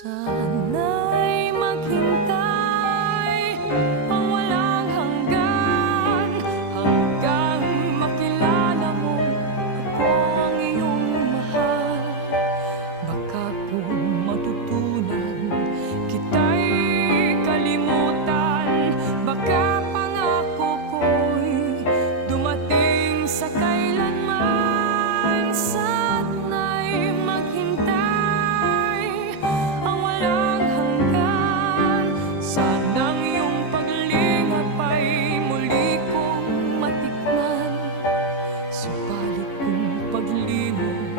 Sana'y maghintay ang walang hanggan, hanggang makilala mo ako ang iyong mahal. Baka kung matutunan kita'y kalimutan, baka pangako ko'y dumating sa kailanman. Sana'y maghintay ang walang hanggan, sanang iyong paglingap ay muli kong matikman. Subalit kung paglimot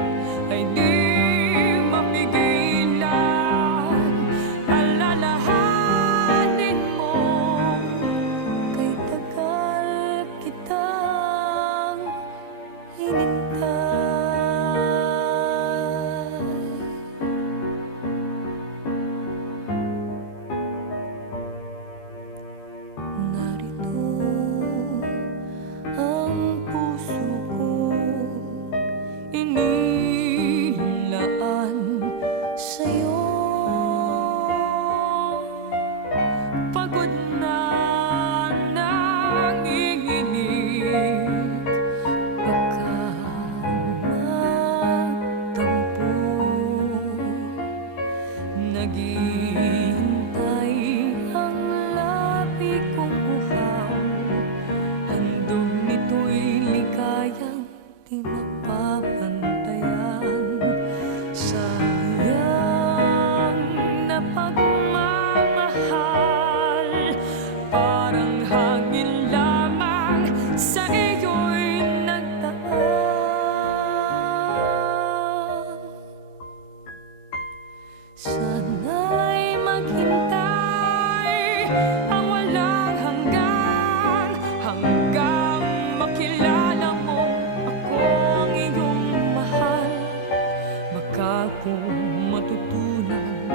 ay di mapigilan, alalahanin mo kay tagal kitang hinintay. Narito ang puso ko inilaan sa'yo. Pagod na nanginginig, baka magtampo. Naghihintay ang labi kong uhaw, handog nito'y ligayang di mapapantayan. Sayang na pagmamahal, parang hangin lamang sa iyo'y nagdaan. Sana'y maghintay ang walang hanggan, hanggang makilala mo ako ang iyong mahal. Baka kung matutunan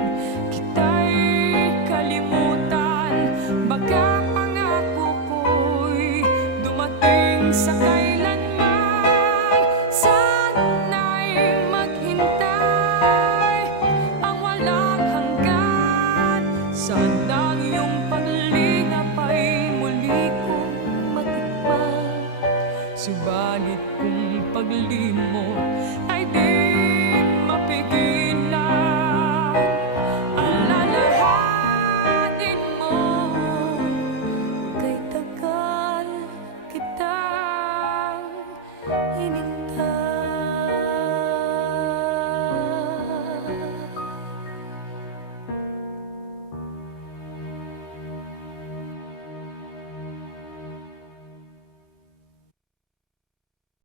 kita'y kalimutan, baka pangako ko'y dumating sa kailanman. Sana'y maghintay ang walang hanggan, sanang iyong paglingap ay muli kong matikman. Subalit kung paglimot ay di mapigilan,